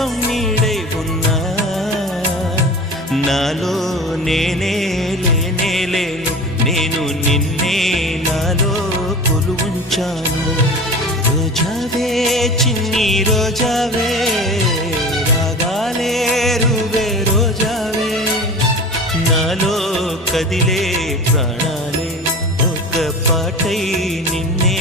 కోసం నీడై ఉన్నా నాలో నేనే లేనే లేను నేను నిన్నే నాలో కొలువుంచాను రోజావే చిన్ని రోజావే రాగాలే రువే రోజావే నాలో కదిలే ప్రాణాలే ఒక పాటై నిన్నే